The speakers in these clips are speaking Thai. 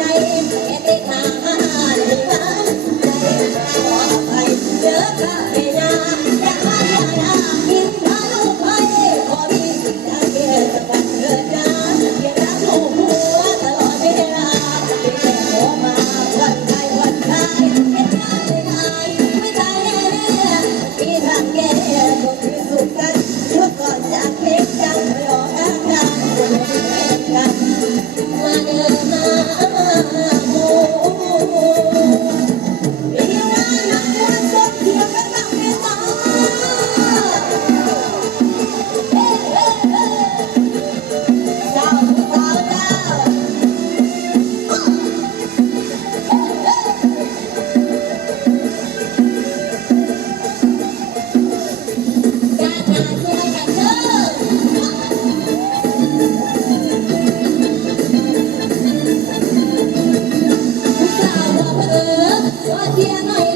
ใจเอ็ดเด็กหา Hallelujah.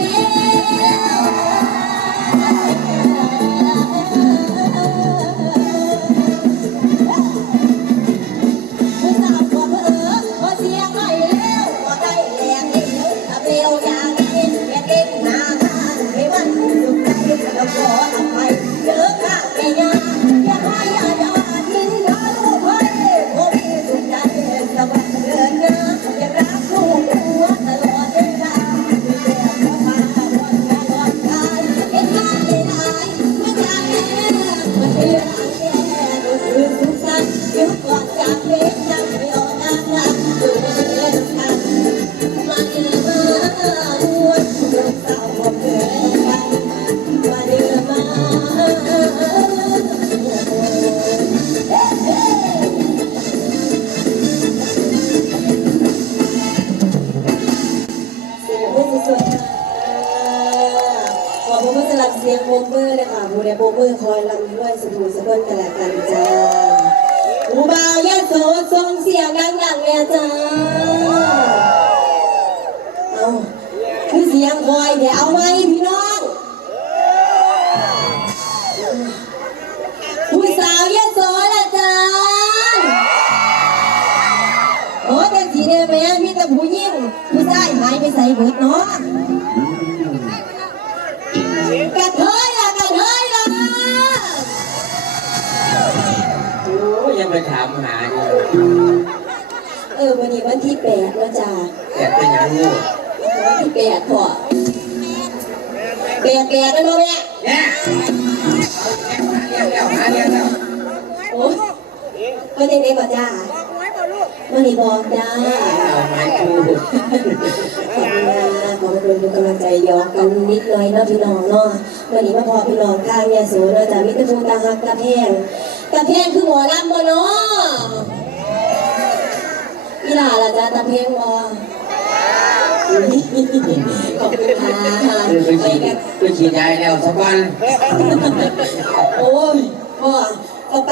เสียงโปรบมือเลยค่ะผู้ใดโปรบมือคอยลำด้วยสมุนสกุลกันแหละกันจ้าอุบาวยะโสทรงเสียงดังๆเนี่ยจ้าเอาคือเสียงคอยเดี๋ยวเอาไหมพี่น้องผู้สาวยะโสละจ้าโอ้เป็นสีแดงแม่มีแต่ผู้หญิงผู้ชายหายไปใส่เบิดเนาะ ไปถามหาอยู่เออวันนี้วันที่แปดแล้วจ้าแต่เป็นอย่างงูวันที่แปดพอแปดแปดแล้วเนาะแม่เนี่ยเรียกแล้วหาเรียกแล้วโอ้ยวันนี้ไหนก่อนจ้าวันนี้บอกจ้าเอาไม้คูขอบคุณนะขอบคุณทุกกำลังใจหยอกกันนิดหน่อยเนาะพี่น้องเนาะวันนี้มาพอพี่น้องข้างยาสูเนาะจ้ามิตรภูตาฮักตาแพง ตะเพียงคือหมอลำบ่เนาะอีหล่าล่ะจ้าตะเพียงบ่ขอบคุณค่ะไปฉีดกันไปฉีดยาแล้วสักวันโอ้ยพ่ต่อไป